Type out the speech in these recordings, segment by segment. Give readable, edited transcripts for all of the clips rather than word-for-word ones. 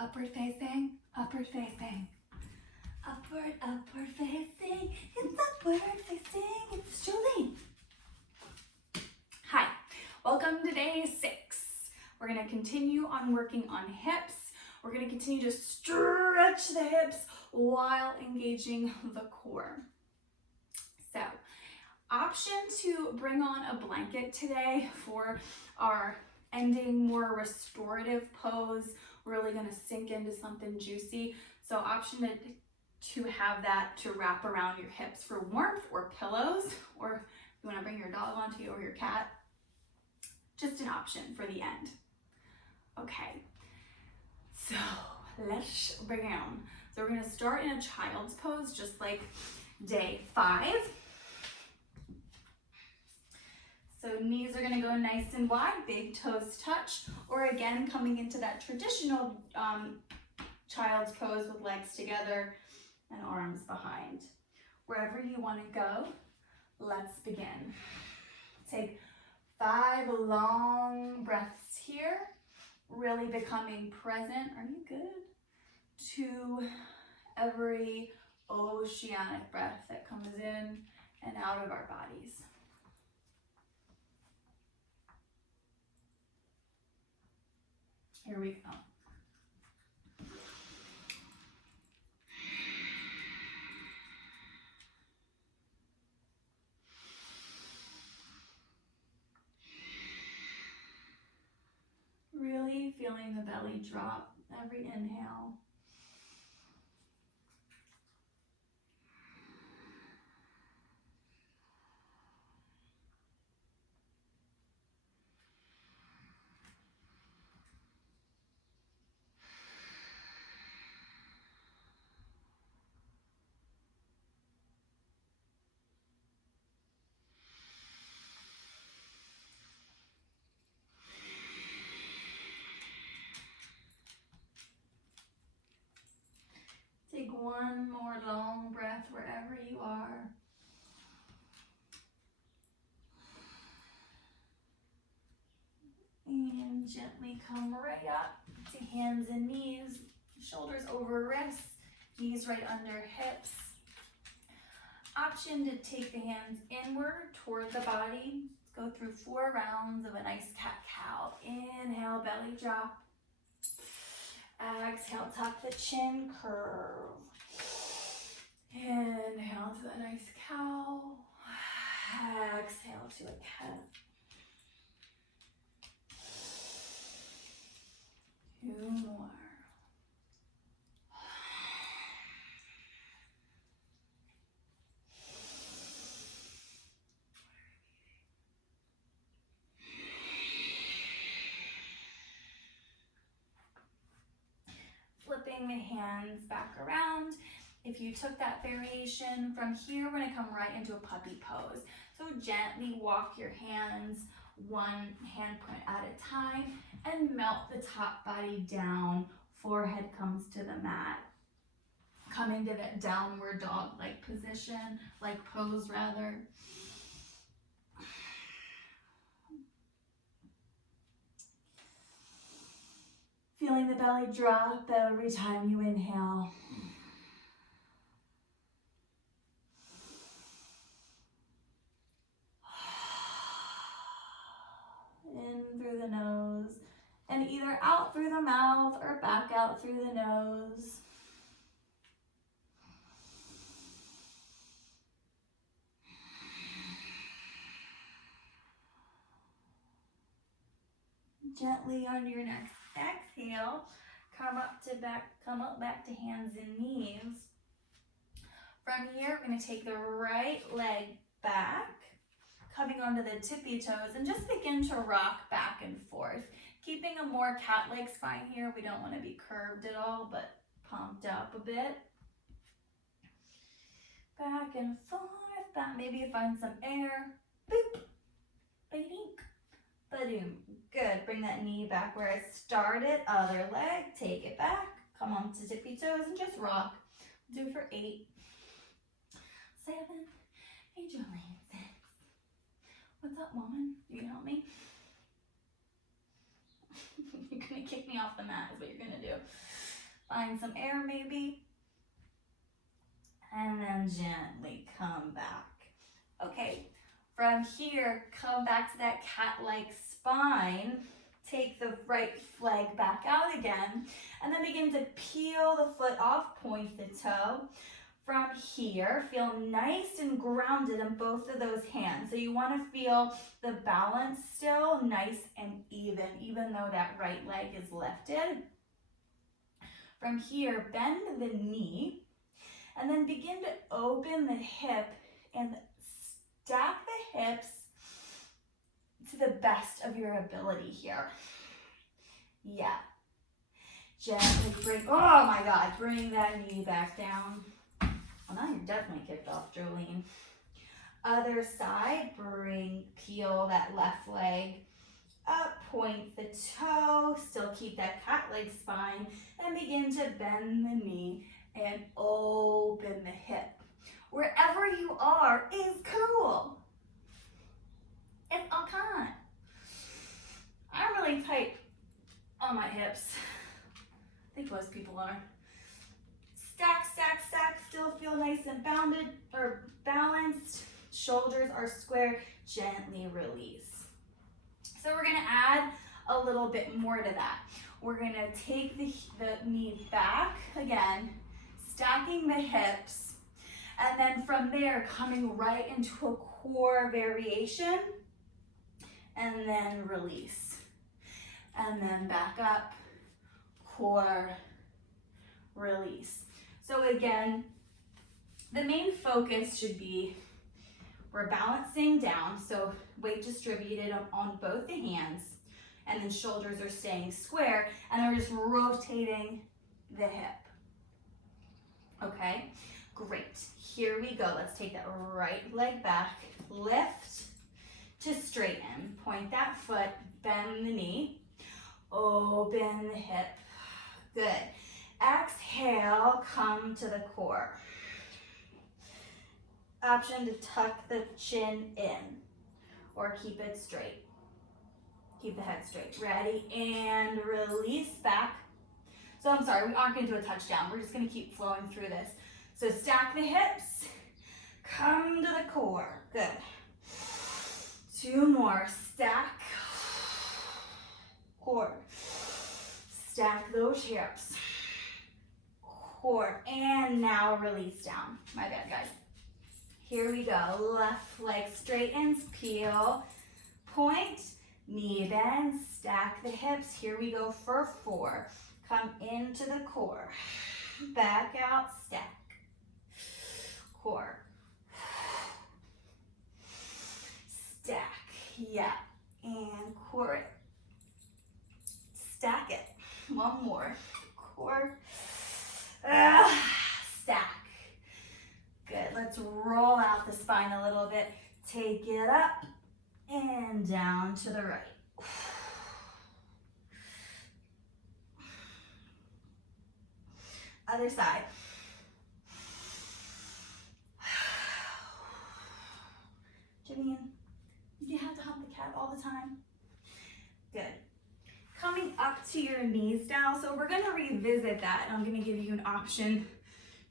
upward facing, upward facing. Upward, upward facing, it's upward facing, it's Jolene. Hi, welcome to day 6. We're gonna continue on working on hips. We're gonna continue to stretch the hips while engaging the core. So, option to bring on a blanket today for our ending more restorative pose. We're really gonna sink into something juicy. So option to have that to wrap around your hips for warmth, or pillows, or if you wanna bring your dog onto you or your cat. Just an option for the end. Okay, so let's begin. So we're gonna start in a child's pose, just like day 5. So knees are gonna go nice and wide, big toes touch, or again, coming into that traditional child's pose with legs together and arms behind. Wherever you wanna go, let's begin. Take 5 long breaths here, really becoming present. Are you good? To every oceanic breath that comes in and out of our bodies. Here we go. Really feeling the belly drop every inhale. Take one more long breath wherever you are. And gently come right up to hands and knees, shoulders over wrists, knees right under hips. Option to take the hands inward toward the body. Go through 4 rounds of a nice cat-cow. Inhale, belly drop. Exhale, tuck the chin, curve. Inhale to a nice cow. Exhale to a cat. 2 more. Flipping the hands back around. If you took that variation from here, we're gonna come right into a puppy pose. So gently walk your hands 1 handprint at a time and melt the top body down. Forehead comes to the mat. Coming to that downward dog-like position, like pose rather. Feeling the belly drop every time you inhale. In through the nose, and either out through the mouth or back out through the nose. Gently on your next exhale, come up back to hands and knees. From here, we're going to take the right leg back, coming onto the tippy toes, and just begin to rock back and forth. Keeping a more cat-like spine here. We don't want to be curved at all, but pumped up a bit. Back and forth, back. Maybe find some air. Boop, ba-dink, ba-doom. Good, bring that knee back where I started. Other leg, take it back. Come on to tippy toes and just rock. Do it for 8, 7, hey Jolene, 6. What's up, woman? You can help me? You're gonna kick me off the mat is what you're gonna do. Find some air maybe. And then gently come back. Okay, from here, come back to that cat-like spine. Take the right leg back out again, and then begin to peel the foot off, point the toe. From here, feel nice and grounded in both of those hands. So you want to feel the balance still nice and even though that right leg is lifted. From here, bend the knee, and then begin to open the hip and stack the hips to the best of your ability here. Yeah. Gently bring, oh my God, bring that knee back down. Well, now you're definitely kicked off, Jolene. Other side, peel that left leg up, point the toe, still keep that cat leg spine, and begin to bend the knee and open the hip. Wherever you are is cool. It's okay. I'm really tight on my hips. I think most people are. Stack, stack, stack, still feel nice and bounded or balanced. Shoulders are square, gently release. So we're gonna add a little bit more to that. We're gonna take the knee back again, stacking the hips, and then from there, coming right into a core variation, and then release. And then back up, core, release. So again, the main focus should be we're balancing down, so weight distributed on both the hands, and then shoulders are staying square, and we're just rotating the hip. Okay, great. Here we go. Let's take that right leg back, lift to straighten, point that foot, bend the knee, open the hip. Good. Exhale, come to the core. Option to tuck the chin in or keep it straight. Keep the head straight. Ready? And release back. So I'm sorry, we aren't going to do a touchdown. We're just going to keep flowing through this. So stack the hips. Come to the core. Good. 2 more. Stack. Core. Stack those hips. Core. And now release down. My bad, guys. Here we go. Left leg straightens, peel, point, knee bend, stack the hips. Here we go for 4. Come into the core. Back out, stack. Core. Stack. Yeah. And core it. Stack it. 1 more. Core. Stack. Good. Let's roll out the spine a little bit. Take it up and down to the right. Other side. Janine, you have to hump the cat all the time. Good. Coming up to your knees now. So we're going to revisit that, and I'm going to give you an option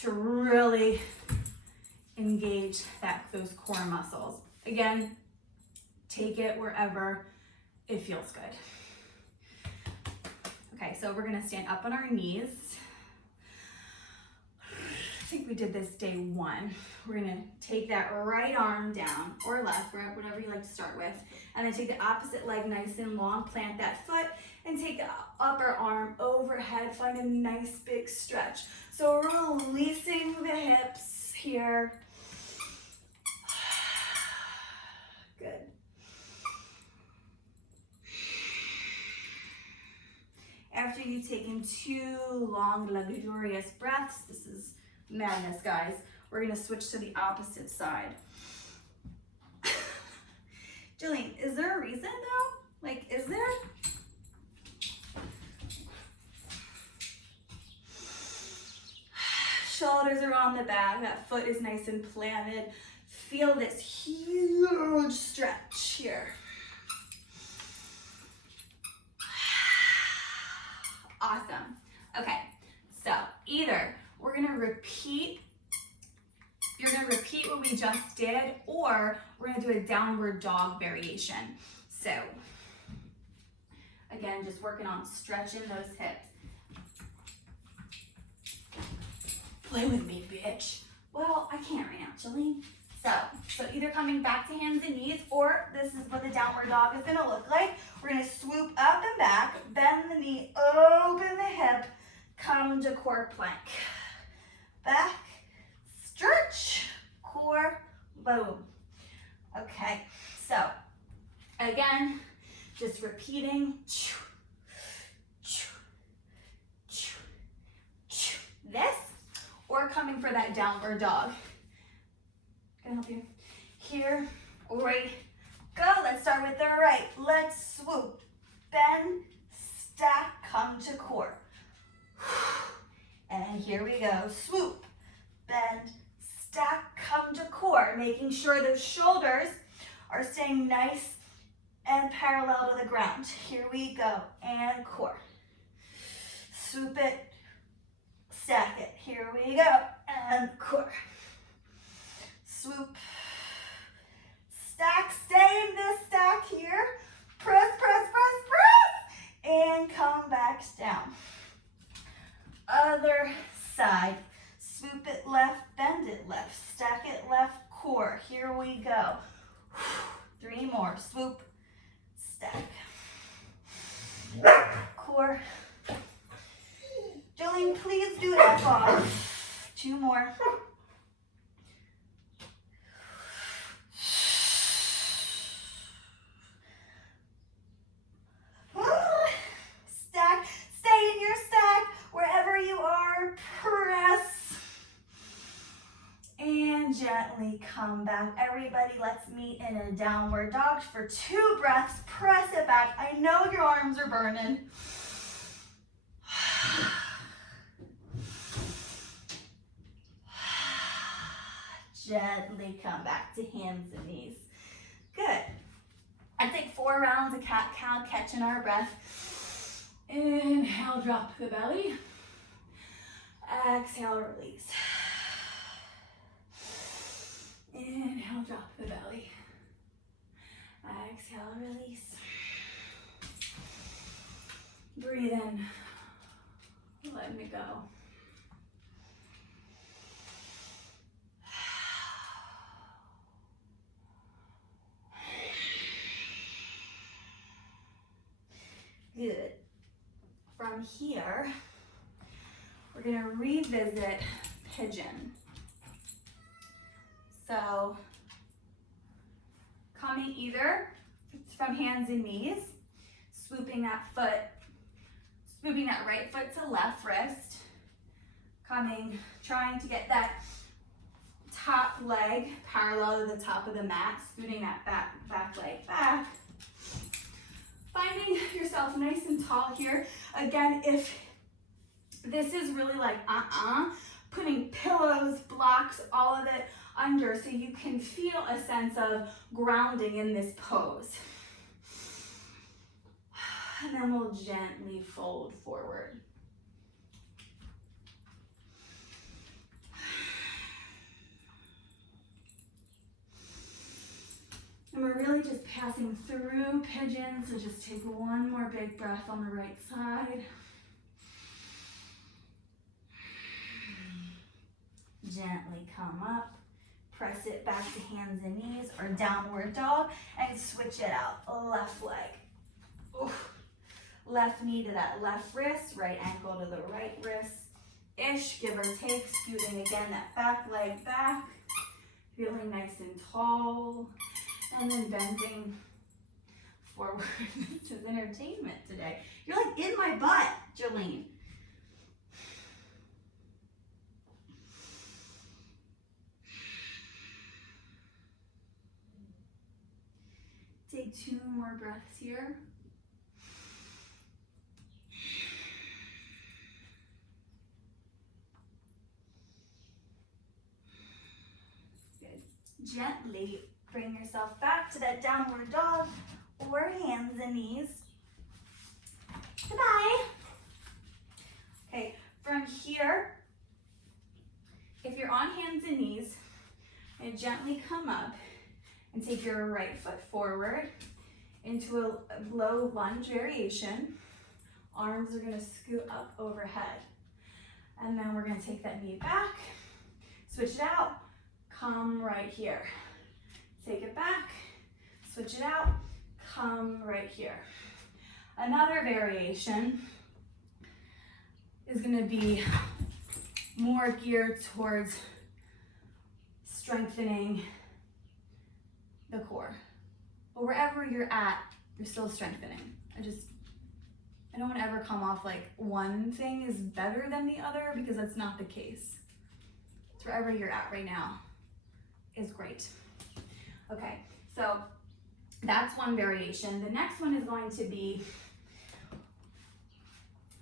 to really engage those core muscles. Again, take it wherever it feels good. Okay, so we're gonna stand up on our knees. I think we did this day 1. We're gonna take that right arm down, or left, whatever you like to start with, and then take the opposite leg nice and long, plant that foot, and take the upper arm overhead, find a nice big stretch. So we're releasing the hips here. Good. After you've taken 2 long, luxurious breaths, this is madness, guys. We're gonna switch to the opposite side. Jillian, is there a reason though? Like, is there? Shoulders are on the back, that foot is nice and planted. Feel this huge stretch here. Awesome. Okay, so either we're gonna repeat, you're gonna repeat what we just did, or we're gonna do a downward dog variation. So again, just working on stretching those hips. Play with me, bitch. Well, I can't right now, Jolene. So either coming back to hands and knees, or this is what the downward dog is gonna look like. We're gonna swoop up and back, bend the knee, open the hip, come to core plank. Back, stretch, core, boom. Okay, so again, just repeating. This, or coming for that downward dog. Can I help you? Here, right, go. Let's start with the right. Let's swoop, bend, stack, come to core. And here we go. Swoop, bend, stack, come to core. Making sure those shoulders are staying nice and parallel to the ground. Here we go. And core. Swoop it, stack it. Here we go. And core. Swoop, stack, stay in this stack here. Press, press, press, press. And come back down. Other side. Swoop it left, bend it left. Stack it left, core. Here we go. 3 more. Swoop, stack. Core. Jolene, please do that off. 2 more. Stack. Stay in your stack. Wherever you are, press. And gently come back. Everybody, let's meet in a downward dog for 2 breaths. Press it back. I know your arms are burning. Gently come back to hands and knees. Good. I take 4 rounds of cat-cow, catching our breath. Inhale, drop the belly. Exhale, release. Inhale, drop the belly. Exhale, release. Breathe in. Letting it go. Good. From here, we're going to revisit pigeon. So, coming either from hands and knees, swooping that right foot to left wrist, trying to get that top leg parallel to the top of the mat, scooting that back leg back. Finding yourself nice and tall here. Again, if this is really like putting pillows, blocks, all of it under so you can feel a sense of grounding in this pose. And then we'll gently fold forward. And we're really just passing through pigeon, so just take 1 more big breath on the right side. Gently come up, press it back to hands and knees or downward dog, and switch it out. Left leg. Oof. Left knee to that left wrist, right ankle to the right wrist. Ish, give or take, scooting again that back leg back. Feeling nice and tall. And then bending forward. This is entertainment today. You're like in my butt, Jolene. Take 2 more breaths here. Good. Gently bring yourself back to that downward dog or hands and knees. Goodbye. on hands and knees and gently come up and take your right foot forward into a low lunge variation. Arms are gonna scoot up overhead. And then we're gonna take that knee back, switch it out, come right here. Take it back, switch it out, come right here. Another variation is gonna be more geared towards strengthening the core. But wherever you're at, you're still strengthening. I don't want to ever come off like one thing is better than the other, because that's not the case. It's wherever you're at right now is great. Okay, so that's one variation. The next one is going to be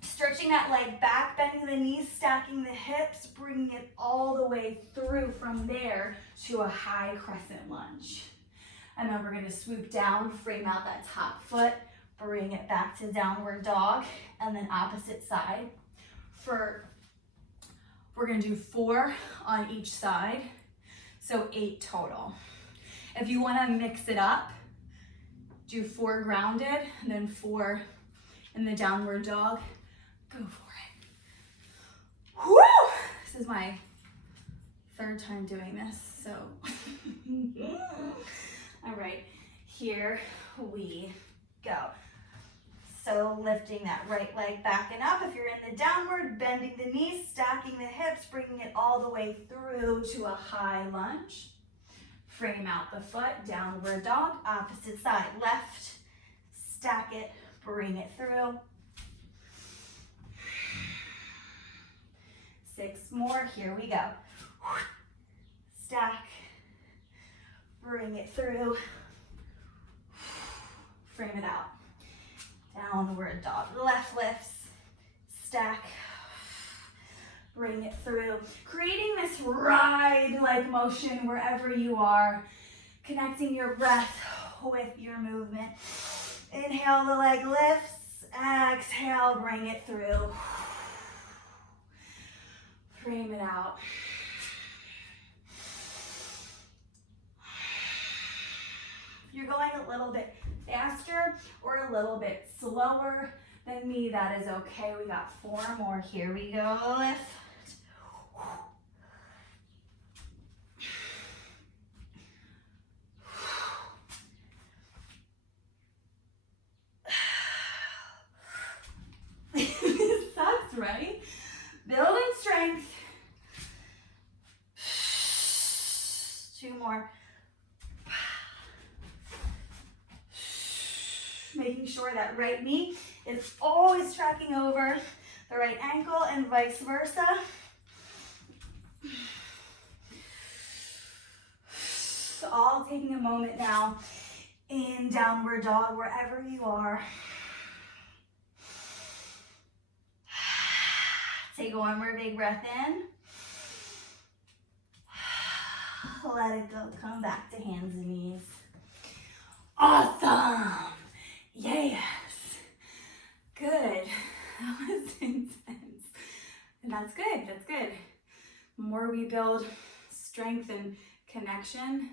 stretching that leg back, bending the knees, stacking the hips, bringing it all the way through from there to a high crescent lunge. And then we're gonna swoop down, frame out that top foot, bring it back to downward dog, and then opposite side. We're gonna do 4 on each side, so 8 total. If you wanna mix it up, do 4 grounded, and then 4 in the downward dog. Go for it. Woo! This is my 3rd time doing this, so. All right, here we go. So lifting that right leg back and up. If you're in the downward, bending the knees, stacking the hips, bringing it all the way through to a high lunge. Frame out the foot, downward dog, opposite side. Left, stack it, bring it through. 6 more, here we go. Stack, bring it through, frame it out. Downward dog, left lifts, stack, bring it through. Creating this ride-like motion wherever you are, connecting your breath with your movement. Inhale, the leg lifts, exhale, bring it through. Frame it out. If you're going a little bit faster or a little bit slower than me, that is okay. We got 4 more. Here we go. Lift. It sucks, right? Building strength. 2 more. Making sure that right knee is always tracking over the right ankle and vice versa. So all taking a moment now in downward dog, wherever you are. Take 1 more big breath in. Let it go. Come back to hands and knees. Awesome. Yes. Good. That was intense. And that's good. That's good. The more we build strength and connection,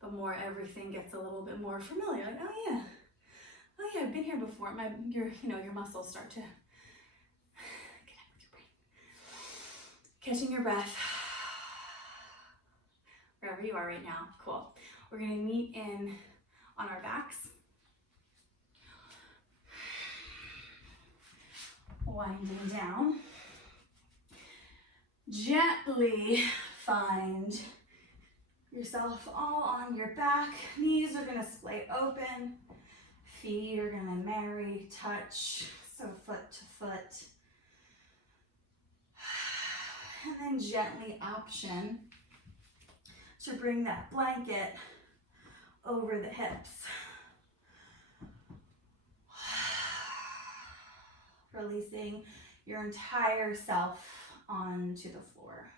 the more everything gets a little bit more familiar. Like, oh yeah, I've been here before. Your muscles start to connect with your brain. Catching your breath. Wherever you are right now. Cool. We're gonna meet in on our backs. Winding down. Gently find yourself all on your back. Knees are gonna splay open. Feet are gonna marry, touch, so foot to foot. And then gently option to bring that blanket over the hips. Releasing your entire self onto the floor.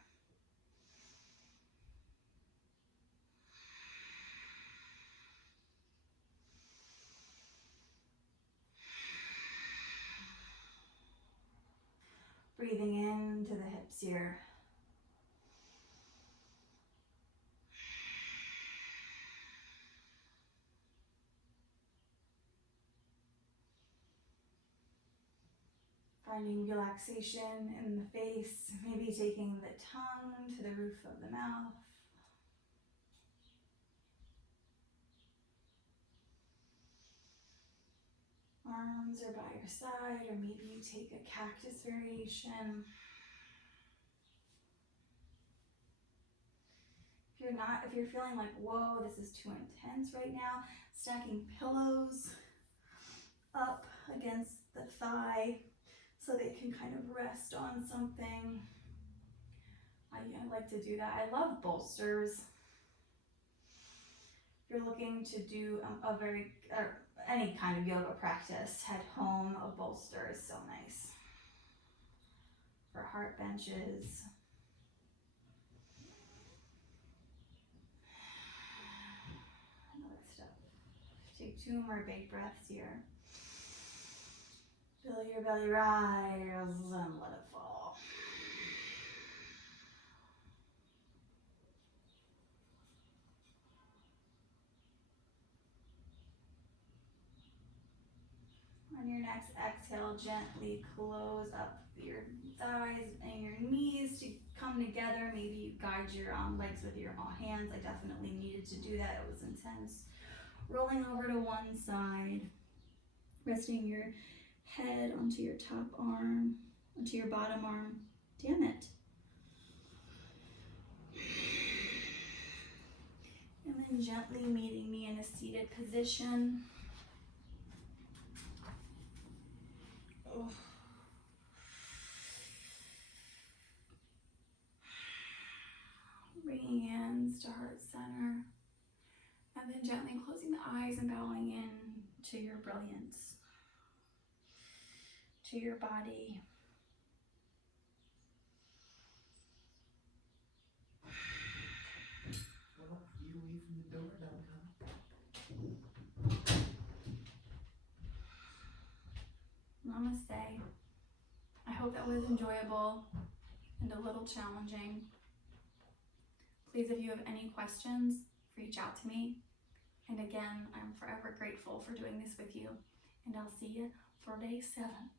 Breathing into the hips here. Finding relaxation in the face, maybe taking the tongue to the roof of the mouth. Arms are by your side, or maybe you take a cactus variation. If you're feeling like, whoa, this is too intense right now, stacking pillows up against the thigh so they can kind of rest on something. I like to do that. I love bolsters. If you're looking to do any kind of yoga practice at home, a bolster is so nice. For heart benches. Another step. Take 2 more big breaths here. Feel your belly rise and let it fall. On your next exhale, gently close up your thighs and your knees to come together. Maybe you guide your legs with your hands. I definitely needed to do that. It was intense. Rolling over to one side, resting your head onto your top arm, onto your bottom arm. Damn it. And then gently meeting me in a seated position. Oh. Bringing hands to heart center. And then gently closing the eyes and bowing in to your brilliance, to your body. Well, you leave from the door, don't come. Namaste. I hope that was enjoyable and a little challenging. Please, if you have any questions, reach out to me. And again, I'm forever grateful for doing this with you. And I'll see you for day 7.